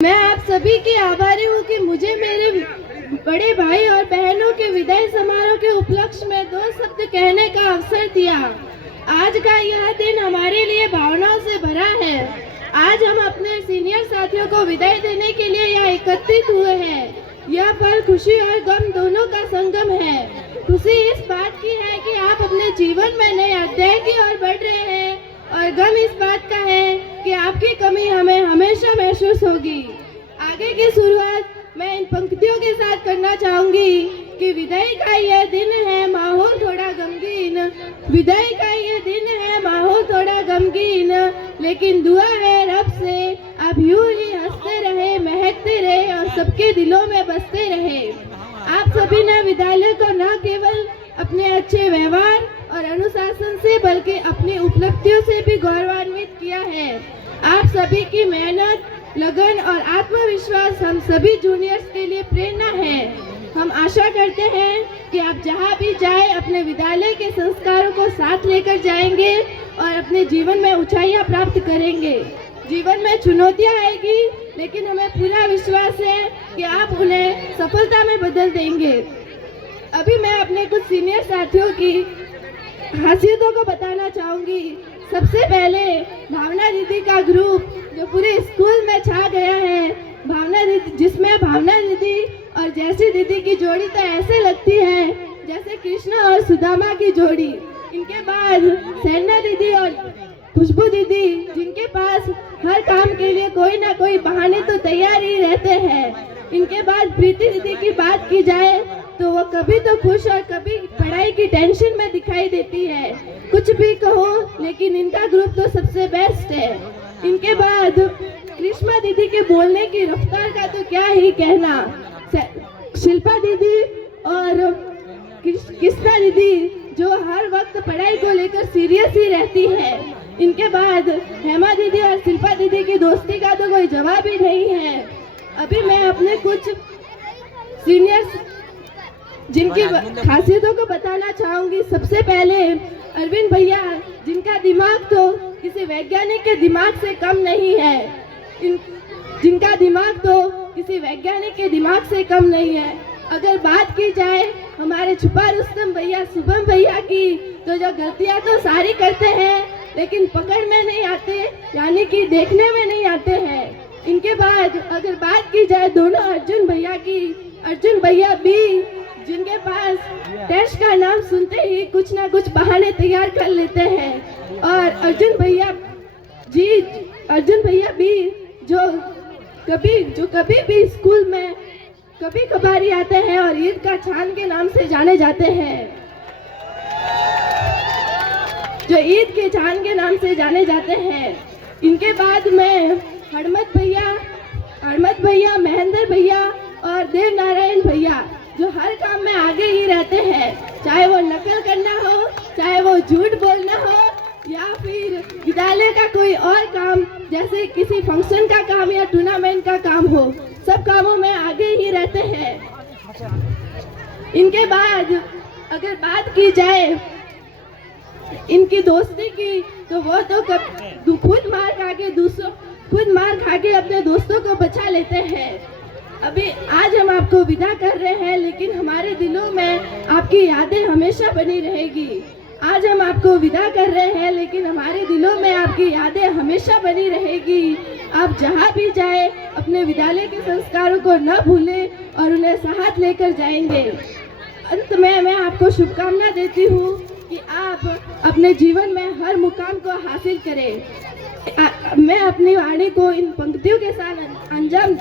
मैं आप सभी की आभारी हूँ कि मुझे मेरे बड़े भाई और बहनों के विदाई समारोह के उपलक्ष्य में 2 शब्द कहने का अवसर दिया। आज का यह दिन हमारे लिए भावनाओं से भरा है। आज हम अपने सीनियर साथियों को विदाई देने के लिए यहाँ एकत्रित हुए हैं। यह पल खुशी और गम दोनों का संगम है। खुशी इस बात की है कि आप अपने जीवन में नए अध्याय की ओर बढ़ रहे हैं और गम इस बात का है कि आपकी कमी हमें हमेशा महसूस होगी। आगे की शुरुआत मैं इन पंक्तियों के साथ करना चाहूंगी कि विदाई का ये दिन है माहौल थोड़ा गमगीन, विदाई का ये दिन है माहौल थोड़ा गमगीन, लेकिन दुआ है रब से आप यूं ही हंसते रहे, महकते रहे और सबके दिलों में बसते रहे। आप सभी ने विद्यालय को न केवल अपने अच्छे व्यवहार और अनुशासन से बल्कि अपनी उपलब्धियों से भी गौरवान्वित किया है। आप सभी की मेहनत, लगन और आत्मविश्वास हम सभी जूनियर्स के लिए प्रेरणा है। हम आशा करते हैं कि आप जहां भी जाएं अपने विद्यालय के संस्कारों को साथ लेकर जाएंगे और अपने जीवन में ऊंचाइयां प्राप्त करेंगे। जीवन में चुनौतियां आएगी, लेकिन हमें पूरा विश्वास है कि आप उन्हें सफलता में बदल देंगे। अभी मैं अपने कुछ सीनियर साथियों की खासियतों को बताना चाहूंगी। सबसे पहले भावना दीदी का ग्रुप जो पूरे स्कूल में छा गया है, भावना दीदी, जिसमें भावना दीदी और जैसी दीदी की जोड़ी तो ऐसे लगती है जैसे कृष्ण और सुदामा की जोड़ी। इनके बाद सैना दीदी और खुशबू दीदी, जिनके पास हर काम के लिए कोई ना कोई बहाने तो तैयार ही रहते हैं। इनके बाद प्रीति दीदी की बात की जाए तो वो कभी तो खुश और कभी पढ़ाई की टेंशन में दिखाई देती है। कुछ भी कहो, लेकिन इनका ग्रुप तो सबसे बेस्ट है। इनके बाद कृष्णा दीदी के बोलने की रफ्तार का तो क्या ही कहना। शिल्पा दीदी और कृष्णा दीदी जो हर वक्त पढ़ाई को लेकर सीरियस ही रहती है। इनके बाद हेमा दीदी और शिल्पा दीदी की दोस्ती का तो कोई जवाब ही नहीं है। अभी मैं अपने कुछ सीनियर्स जिनकी खासियतों को बताना चाहूंगी। सबसे पहले अरविंद भैया, जिनका दिमाग तो किसी वैज्ञानिक के दिमाग से कम नहीं है। जिनका दिमाग तो किसी वैज्ञानिक के दिमाग से कम नहीं है। अगर बात की जाए हमारे छुपा रुस्तम भैया, शुभम भैया की, तो जो गलतियां तो सारी करते हैं लेकिन पकड़ में नहीं आते, यानी कि देखने में नहीं आते हैं। इनके बाद अगर बात की जाए दोनों अर्जुन भैया की, अर्जुन भैया भी, जिनके पास टेस्ट का नाम सुनते ही कुछ ना कुछ बहाने तैयार कर लेते हैं। और अर्जुन भैया भी जो कभी भी स्कूल में कभी कभार आते हैं और ईद का चांद के नाम से जाने जाते हैं, जो ईद के चांद के नाम से जाने जाते हैं। इनके बाद में हरमत भैया, महेंद्र भैया और देव नारायण भैया, जो हर काम में आगे ही रहते हैं, चाहे वो नकल करना हो, चाहे वो झूठ बोलना हो, या फिर विद्यालय का कोई और काम जैसे किसी फंक्शन का काम या टूर्नामेंट का काम हो, सब कामों में आगे ही रहते हैं। इनके बाद अगर बात की जाए इनकी दोस्ती की, तो वो तो खुद मार खा के अपने दोस्तों को बचा लेते हैं। अभी आज हम आपको विदा कर रहे हैं, लेकिन हमारे दिलों में आपकी यादें हमेशा बनी रहेगी। आज हम आपको विदा कर रहे हैं, लेकिन हमारे दिलों में आपकी यादें हमेशा बनी रहेगी। आप जहां भी जाए अपने विद्यालय के संस्कारों को न भूलें और उन्हें साथ लेकर जाएंगे। अंत में मैं आपको शुभकामना देती हूँ कि आप अपने जीवन में हर मुकाम को हासिल करें। मैं अपनी वाणी को इन पंक्तियों के साथ अंजाम